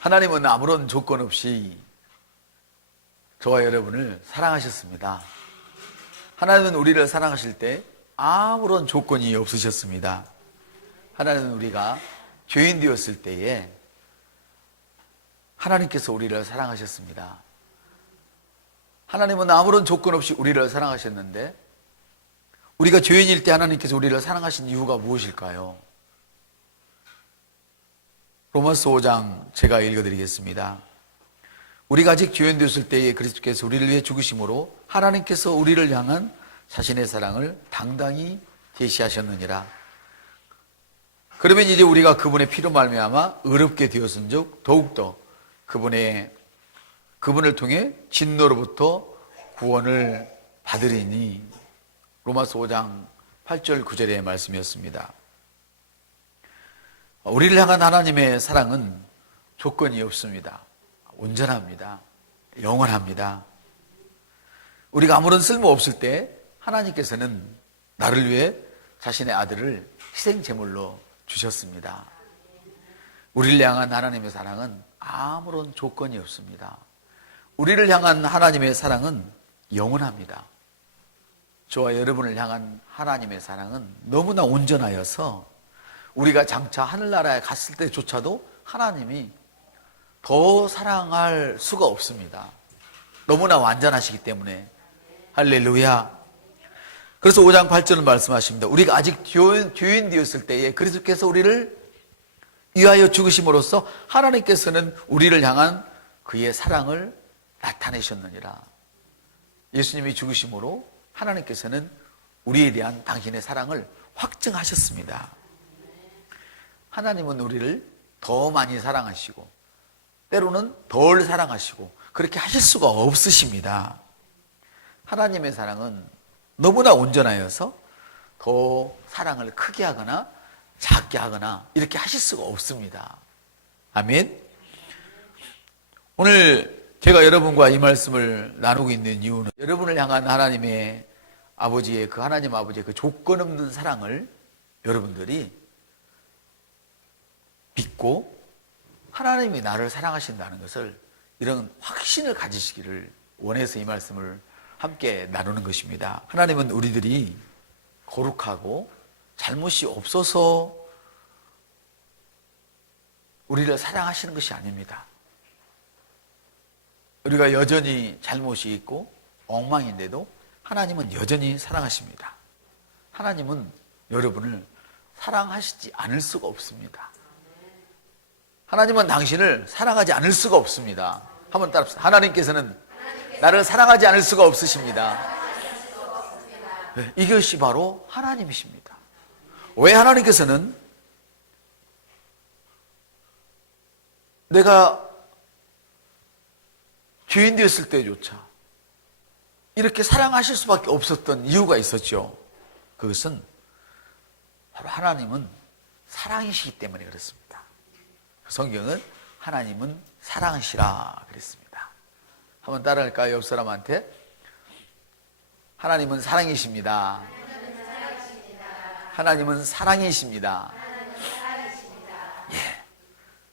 하나님은 아무런 조건 없이 저와 여러분을 사랑하셨습니다. 하나님은 우리를 사랑하실 때 아무런 조건이 없으셨습니다. 하나님은 우리가 죄인 되었을 때에 하나님께서 우리를 사랑하셨습니다. 하나님은 아무런 조건 없이 우리를 사랑하셨는데 우리가 죄인일 때 하나님께서 우리를 사랑하신 이유가 무엇일까요? 로마서 5장 제가 읽어드리겠습니다. 우리가 아직 죄인 되었을 때에 그리스도께서 우리를 위해 죽으심으로 하나님께서 우리를 향한 자신의 사랑을 당당히 계시하셨느니라. 그러면 이제 우리가 그분의 피로 말미암아 의롭게 되었은즉 더욱더 그분을 통해 진노로부터 구원을 받으리니. 로마서 5장 8절 9절의 말씀이었습니다. 우리를 향한 하나님의 사랑은 조건이 없습니다. 온전합니다. 영원합니다. 우리가 아무런 쓸모 없을 때 하나님께서는 나를 위해 자신의 아들을 희생 제물로 주셨습니다. 우리를 향한 하나님의 사랑은 아무런 조건이 없습니다. 우리를 향한 하나님의 사랑은 영원합니다. 저와 여러분을 향한 하나님의 사랑은 너무나 온전하여서 우리가 장차 하늘나라에 갔을 때조차도 하나님이 더 사랑할 수가 없습니다. 너무나 완전하시기 때문에. 할렐루야. 그래서 5장 8절은 말씀하십니다. 우리가 아직 죄인 되었을 때에 그리스도께서 우리를 위하여 죽으심으로써 하나님께서는 우리를 향한 그의 사랑을 나타내셨느니라. 예수님이 죽으심으로 하나님께서는 우리에 대한 당신의 사랑을 확증하셨습니다. 하나님은 우리를 더 많이 사랑하시고 때로는 덜 사랑하시고 그렇게 하실 수가 없으십니다. 하나님의 사랑은 너무나 온전하여서 더 사랑을 크게 하거나 작게 하거나 이렇게 하실 수가 없습니다. 아멘. 오늘 제가 여러분과 이 말씀을 나누고 있는 이유는 여러분을 향한 하나님의 아버지의 그 하나님 아버지의 그 조건 없는 사랑을 여러분들이 믿고 하나님이 나를 사랑하신다는 것을 이런 확신을 가지시기를 원해서 이 말씀을 함께 나누는 것입니다. 하나님은 우리들이 거룩하고 잘못이 없어서 우리를 사랑하시는 것이 아닙니다. 우리가 여전히 잘못이 있고 엉망인데도 하나님은 여전히 사랑하십니다. 하나님은 여러분을 사랑하시지 않을 수가 없습니다. 하나님은 당신을 사랑하지 않을 수가 없습니다. 한번 따라합시다. 하나님께서는 나를 사랑하지 않을 수가 없으십니다. 네, 이것이 바로 하나님이십니다. 왜 하나님께서는 내가 죄인 되었을 때조차 이렇게 사랑하실 수밖에 없었던 이유가 있었죠. 그것은 바로 하나님은 사랑이시기 때문에 그렇습니다. 성경은 하나님은 사랑이시라 그랬습니다. 한번 따라할까요? 옆 사람한테. 하나님은 사랑이십니다. 하나님은 사랑이십니다. 예,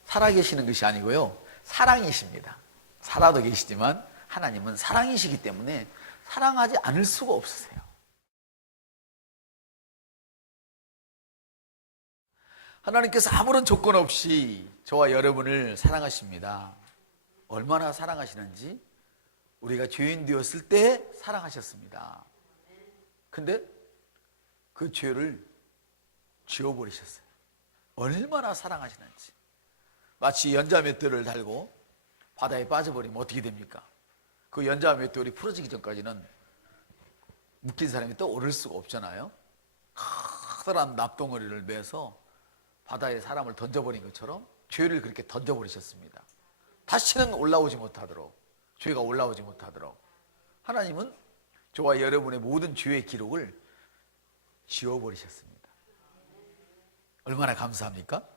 살아계시는 것이 아니고요, 사랑이십니다. 살아도 계시지만 하나님은 사랑이시기 때문에 사랑하지 않을 수가 없으세요. 하나님께서 아무런 조건 없이 저와 여러분을 사랑하십니다. 얼마나 사랑하시는지 우리가 죄인 되었을 때 사랑하셨습니다. 근데 그 죄를 지워버리셨어요. 얼마나 사랑하시는지. 마치 연자 맷돌을 달고 바다에 빠져버리면 어떻게 됩니까? 그 연자 맷돌이 풀어지기 전까지는 묶인 사람이 또 오를 수가 없잖아요. 커다란 납덩어리를 매서 바다에 사람을 던져버린 것처럼 죄를 그렇게 던져버리셨습니다. 다시는 올라오지 못하도록, 죄가 올라오지 못하도록. 하나님은 저와 여러분의 모든 죄의 기록을 지워버리셨습니다. 얼마나 감사합니까?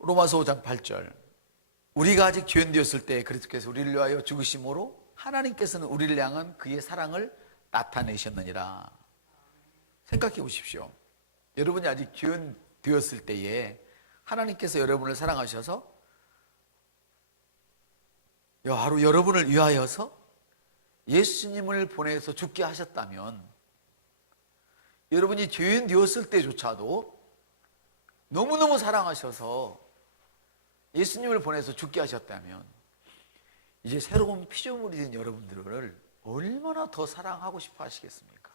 로마서 5장 8절. 우리가 아직 죄인 되었을 때 그리스도께서 우리를 위하여 죽으심으로 하나님께서는 우리를 향한 그의 사랑을 나타내셨느니라. 생각해 보십시오. 여러분이 아직 죄인 되었을 때에 하나님께서 여러분을 사랑하셔서 바로 여러분을 위하여서 예수님을 보내서 죽게 하셨다면, 여러분이 죄인 되었을 때조차도 너무너무 사랑하셔서 예수님을 보내서 죽게 하셨다면, 이제 새로운 피조물이 된 여러분들을 얼마나 더 사랑하고 싶어 하시겠습니까?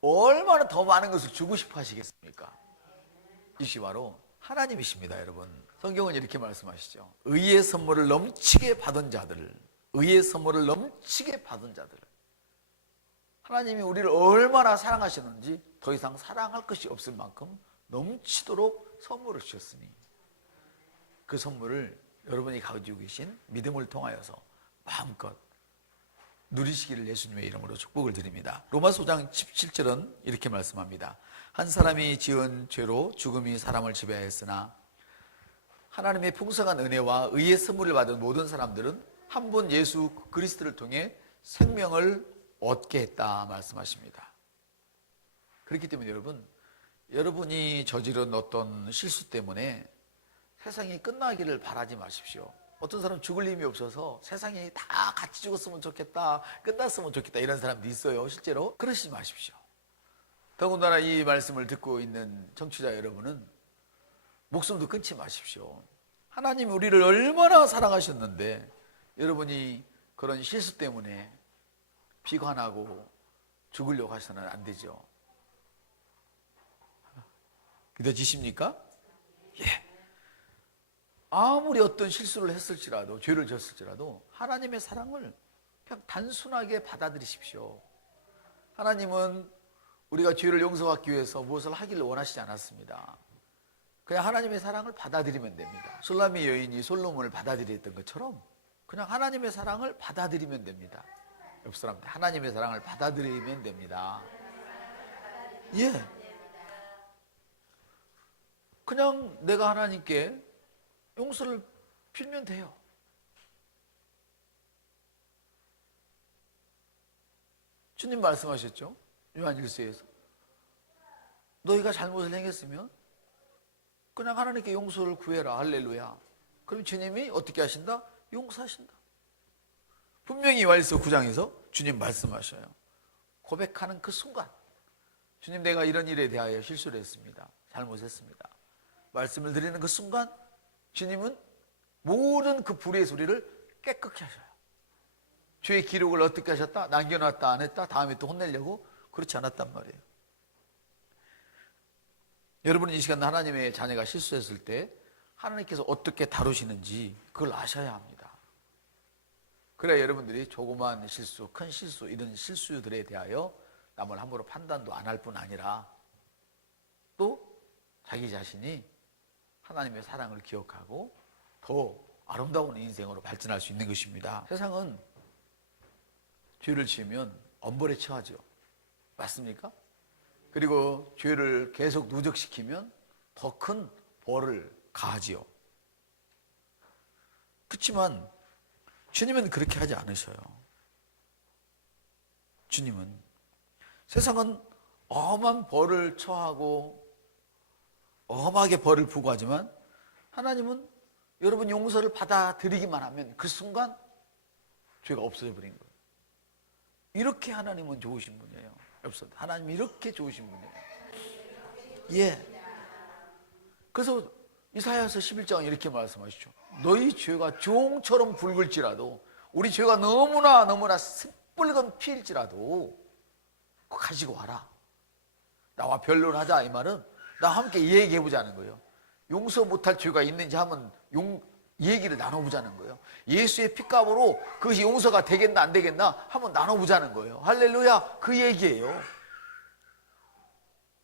얼마나 더 많은 것을 주고 싶어 하시겠습니까? 이것이 바로 하나님이십니다, 여러분. 성경은 이렇게 말씀하시죠. 의의 선물을 넘치게 받은 자들, 의의 선물을 넘치게 받은 자들. 하나님이 우리를 얼마나 사랑하시는지 더 이상 사랑할 것이 없을 만큼 넘치도록 선물을 주셨으니, 그 선물을 여러분이 가지고 계신 믿음을 통하여서 마음껏 누리시기를 예수님의 이름으로 축복을 드립니다. 로마서 5장 17절은 이렇게 말씀합니다. 한 사람이 지은 죄로 죽음이 사람을 지배하였으나 하나님의 풍성한 은혜와 의의 선물을 받은 모든 사람들은 한 분 예수 그리스도를 통해 생명을 얻게 했다 말씀하십니다. 그렇기 때문에 여러분이 저지른 어떤 실수 때문에 세상이 끝나기를 바라지 마십시오. 어떤 사람 죽을 힘이 없어서 세상이 다 같이 죽었으면 좋겠다, 끝났으면 좋겠다, 이런 사람도 있어요. 실제로 그러시지 마십시오. 더군다나 이 말씀을 듣고 있는 청취자 여러분은 목숨도 끊지 마십시오. 하나님이 우리를 얼마나 사랑하셨는데 여러분이 그런 실수 때문에 비관하고 죽으려고 하셔서는 안 되죠. 믿어지십니까? 예. 아무리 어떤 실수를 했을지라도, 죄를 졌을지라도 하나님의 사랑을 그냥 단순하게 받아들이십시오. 하나님은 우리가 죄를 용서받기 위해서 무엇을 하기를 원하시지 않았습니다. 그냥 하나님의 사랑을 받아들이면 됩니다. 술람미 여인이 솔로몬을 받아들였던 것처럼 그냥 하나님의 사랑을 받아들이면 됩니다. 옆 사람한테 하나님의 사랑을 받아들이면 됩니다. 예. 그냥 내가 하나님께 용서를 빌면 돼요. 주님 말씀하셨죠? 요한일서에서 너희가 잘못을 행했으면 그냥 하나님께 용서를 구해라. 할렐루야. 그럼 주님이 어떻게 하신다? 용서하신다. 분명히 요한일서 9장에서 주님 말씀하셔요. 고백하는 그 순간, 주님 내가 이런 일에 대하여 실수를 했습니다. 잘못했습니다. 말씀을 드리는 그 순간 주님은 모든 그 불의의 소리를 깨끗게 하셔요. 죄의 기록을 어떻게 하셨다? 남겨놨다 안 했다? 다음에 또 혼내려고? 그렇지 않았단 말이에요. 여러분은 이 시간 하나님의 자녀가 실수했을 때 하나님께서 어떻게 다루시는지 그걸 아셔야 합니다. 그래야 여러분들이 조그마한 실수, 큰 실수, 이런 실수들에 대하여 남을 함부로 판단도 안 할 뿐 아니라 또 자기 자신이 하나님의 사랑을 기억하고 더 아름다운 인생으로 발전할 수 있는 것입니다. 세상은 죄를 지으면 엄벌에 처하죠. 맞습니까? 그리고 죄를 계속 누적시키면 더 큰 벌을 가하지요. 그렇지만 주님은 그렇게 하지 않으셔요. 주님은 세상은 엄한 벌을 처하고 엄하게 벌을 부과하지만 하나님은 여러분 용서를 받아들이기만 하면 그 순간 죄가 없어져 버린 거예요. 이렇게 하나님은 좋으신 분이에요. 하나님이 이렇게 좋으신 분이에요. 예. 그래서 이사야서 11장 이렇게 말씀하시죠. 너희 죄가 종처럼 붉을지라도, 우리 죄가 너무나 새빨간 피일지라도 그거 가지고 와라. 나와 변론하자, 이 말은 나와 함께 얘기해보자는 거예요. 용서 못할 죄가 있는지 한번 얘기를 나눠보자는 거예요. 예수의 피값으로 그것이 용서가 되겠나 안 되겠나 한번 나눠보자는 거예요. 할렐루야. 그 얘기예요.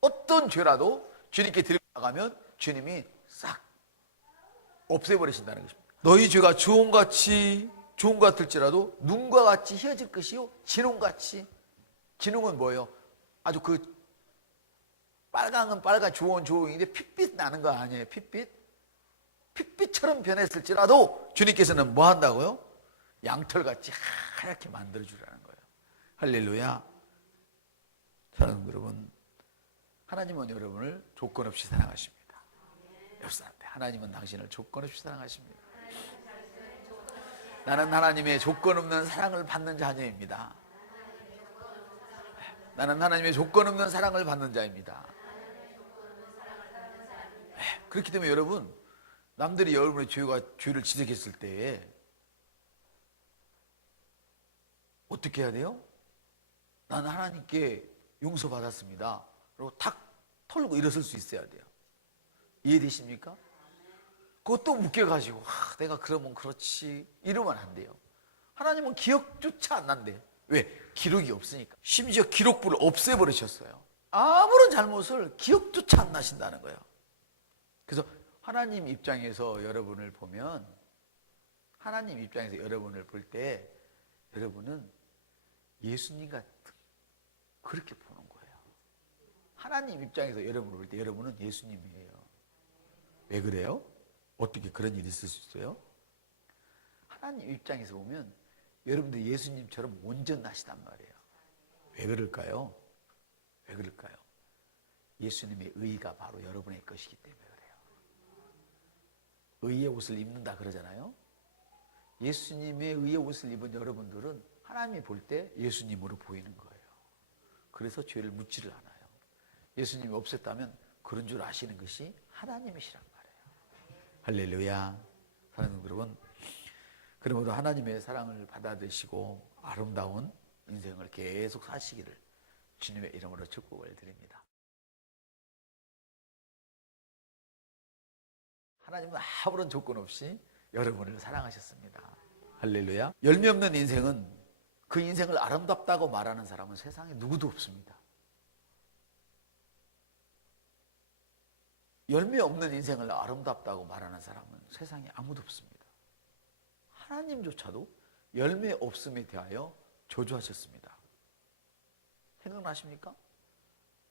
어떤 죄라도 주님께 드리고 나가면 주님이 싹 없애버리신다는 것입니다. 너희 죄가 좋은 것 같을지라도 눈과 같이 희어질 것이요 진홍같이. 진홍은 뭐예요? 아주 그 빨강은 빨간 조홍인데 핏빛 나는 거 아니에요. 핏빛처럼 변했을지라도 주님께서는 뭐 한다고요? 양털같이 하얗게 만들어주라는 거예요. 할렐루야. 사랑하는 여러분, 하나님은 여러분을 조건 없이 사랑하십니다. 옆 사람한테 하나님은 당신을 조건 없이 사랑하십니다. 나는 하나님의 조건 없는 사랑을 받는 자녀입니다. 나는 하나님의 조건 없는 사랑을 받는 자입니다. 그렇기 때문에 여러분, 남들이 여러분의 죄를 지적했을 때에 어떻게 해야 돼요? 나는 하나님께 용서받았습니다. 그리고 탁 털고 일어설 수 있어야 돼요. 이해되십니까? 그것도 묶여가지고 내가 그러면 그렇지 이러면 안 돼요. 하나님은 기억조차 안 난대요. 왜? 기록이 없으니까. 심지어 기록부를 없애버리셨어요. 아무런 잘못을 기억조차 안 나신다는 거예요. 그래서 하나님 입장에서 여러분을 보면, 하나님 입장에서 여러분을 볼 때 여러분은 예수님 같은, 그렇게 보는 거예요. 하나님 입장에서 여러분을 볼 때 여러분은 예수님이에요. 왜 그래요? 어떻게 그런 일이 있을 수 있어요? 하나님 입장에서 보면 여러분들 예수님처럼 온전하시단 말이에요. 왜 그럴까요? 왜 그럴까요? 예수님의 의가 바로 여러분의 것이기 때문에 그래요. 의의 옷을 입는다 그러잖아요. 예수님의 의의 옷을 입은 여러분들은 하나님이 볼 때 예수님으로 보이는 거예요. 그래서 죄를 묻지를 않아요. 예수님이 없었다면 그런 줄 아시는 것이 하나님이시란 말이에요. 할렐루야. 사랑하는 여러분, 그러므로 하나님의 사랑을 받아들이시고 아름다운 인생을 계속 사시기를 주님의 이름으로 축복을 드립니다. 하나님은 아무런 조건 없이 여러분을 사랑하셨습니다. 할렐루야. 열매 없는 인생은, 그 인생을 아름답다고 말하는 사람은 세상에 누구도 없습니다. 열매 없는 인생을 아름답다고 말하는 사람은 세상에 아무도 없습니다. 하나님조차도 열매 없음에 대하여 저주하셨습니다. 생각나십니까?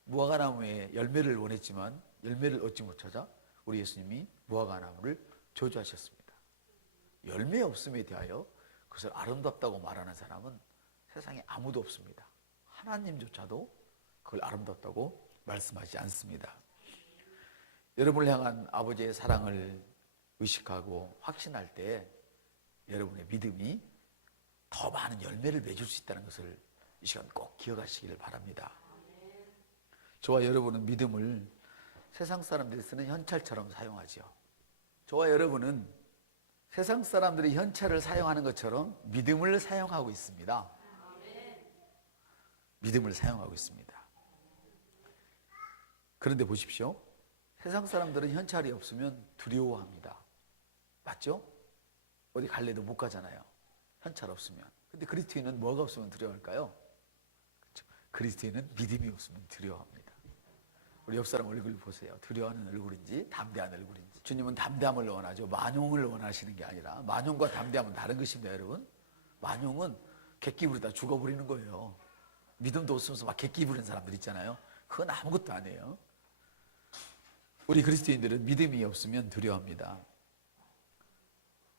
무화과나무에 열매를 원했지만 열매를 얻지 못하자 우리 예수님이 무화과나무를 저주하셨습니다. 열매 없음에 대하여 그것을 아름답다고 말하는 사람은 세상에 아무도 없습니다. 하나님조차도 그걸 아름답다고 말씀하지 않습니다. 여러분을 향한 아버지의 사랑을 의식하고 확신할 때 여러분의 믿음이 더 많은 열매를 맺을 수 있다는 것을 이 시간 꼭 기억하시기를 바랍니다. 저와 여러분은 믿음을 세상 사람들이 쓰는 현찰처럼 사용하죠. 저와 여러분은 세상 사람들이 현찰을 사용하는 것처럼 믿음을 사용하고 있습니다. 믿음을 사용하고 있습니다. 그런데 보십시오. 세상 사람들은 현찰이 없으면 두려워합니다. 맞죠? 어디 갈래도 못 가잖아요. 현찰 없으면. 근데 그리스도인은 뭐가 없으면 두려워할까요? 그렇죠? 그리스도인은 믿음이 없으면 두려워합니다. 우리 옆 사람 얼굴 보세요. 두려워하는 얼굴인지 담대한 얼굴인지. 주님은 담대함을 원하죠. 만용을 원하시는 게 아니라, 만용과 담대함은 다른 것입니다, 여러분. 만용은 객기 부르다 죽어버리는 거예요. 믿음도 없으면서 막 객기 부르는 사람들 있잖아요. 그건 아무것도 아니에요. 우리 그리스도인들은 믿음이 없으면 두려워합니다.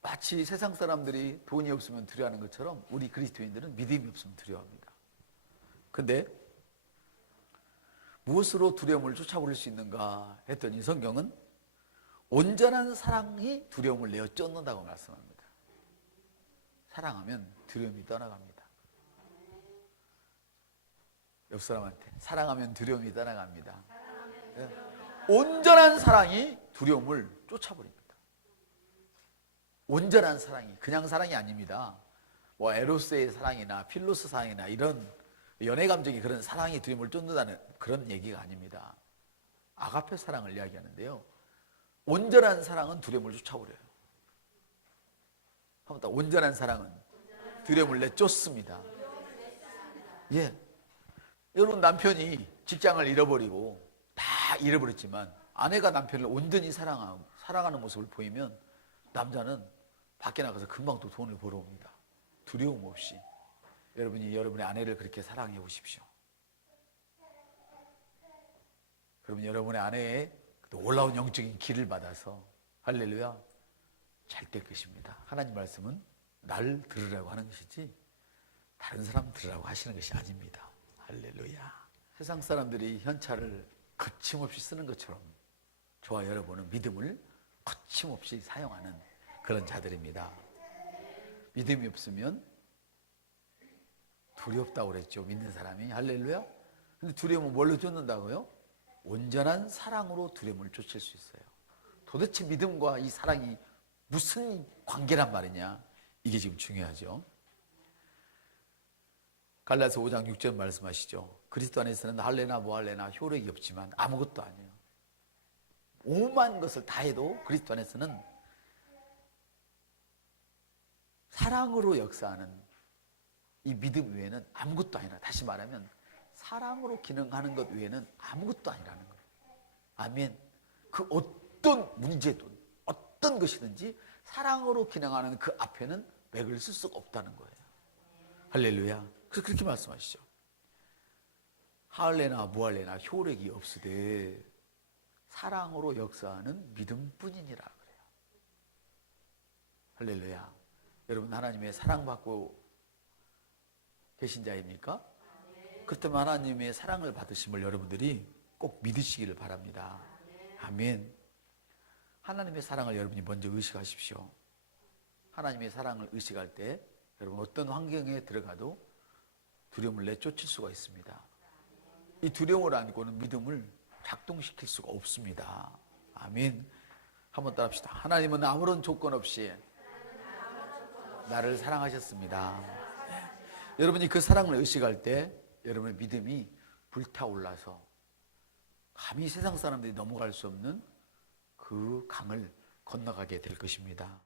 마치 세상 사람들이 돈이 없으면 두려워하는 것처럼 우리 그리스도인들은 믿음이 없으면 두려워합니다. 근데 무엇으로 두려움을 쫓아버릴 수 있는가 했더니 성경은 온전한 사랑이 두려움을 내어 쫓는다고 말씀합니다. 사랑하면 두려움이 떠나갑니다. 옆 사람한테 사랑하면 두려움이 떠나갑니다. 온전한 사랑이 두려움을 쫓아버립니다. 온전한 사랑이 그냥 사랑이 아닙니다. 뭐 에로스의 사랑이나 필로스 사랑이나 이런 연애 감정이 그런 사랑이 두려움을 쫓는다는 그런 얘기가 아닙니다. 아가페 사랑을 이야기하는데요. 온전한 사랑은 두려움을 쫓아버려요. 한번 더, 온전한 사랑은 두려움을 내쫓습니다. 예. 여러분, 남편이 직장을 잃어버리고 다 잃어버렸지만 아내가 남편을 온전히 사랑하는 모습을 보이면 남자는 밖에 나가서 금방 또 돈을 벌어옵니다. 두려움 없이. 여러분이 여러분의 아내를 그렇게 사랑해 보십시오. 그러면 여러분의 아내의 놀라운 영적인 길을 받아서 할렐루야 잘 될 것입니다. 하나님 말씀은 날 들으라고 하는 것이지 다른 사람 들으라고 하시는 것이 아닙니다. 할렐루야. 세상 사람들이 현찰을 거침없이 쓰는 것처럼 저와 여러분은 믿음을 거침없이 사용하는 그런 자들입니다. 믿음이 없으면 두렵다고 그랬죠. 믿는 사람이. 할렐루야. 근데 두려움은 뭘로 쫓는다고요? 온전한 사랑으로 두려움을 쫓을 수 있어요. 도대체 믿음과 이 사랑이 무슨 관계란 말이냐? 이게 지금 중요하죠. 갈라디아서 5장 6절 말씀하시죠. 그리스도 안에서는 할래나 뭐할래나 효력이 없지만 아무것도 아니에요. 오만 것을 다 해도 그리스도 안에서는 사랑으로 역사하는 이 믿음 외에는 아무것도 아니라, 다시 말하면 사랑으로 기능하는 것 외에는 아무것도 아니라는 거예요. 아멘. 그 어떤 문제든 어떤 것이든지 사랑으로 기능하는 그 앞에는 맥을 쓸 수가 없다는 거예요. 할렐루야. 그래서 그렇게 말씀하시죠. 하을래나 무할래나 효력이 없으되 사랑으로 역사하는 믿음뿐이니라 그래요. 할렐루야. 여러분, 하나님의 사랑받고 계신 자입니까? 그렇다면 하나님의 사랑을 받으심을 여러분들이 꼭 믿으시기를 바랍니다. 아멘. 하나님의 사랑을 여러분이 먼저 의식하십시오. 하나님의 사랑을 의식할 때 여러분 어떤 환경에 들어가도 두려움을 내쫓을 수가 있습니다. 이 두려움을 안고는 믿음을 작동시킬 수가 없습니다. 아멘. 한번 따라합시다. 하나님은 아무런 조건 없이 나를 사랑하셨습니다. 네. 여러분이 그 사랑을 의식할 때 여러분의 믿음이 불타올라서 감히 세상 사람들이 넘어갈 수 없는 그 강을 건너가게 될 것입니다.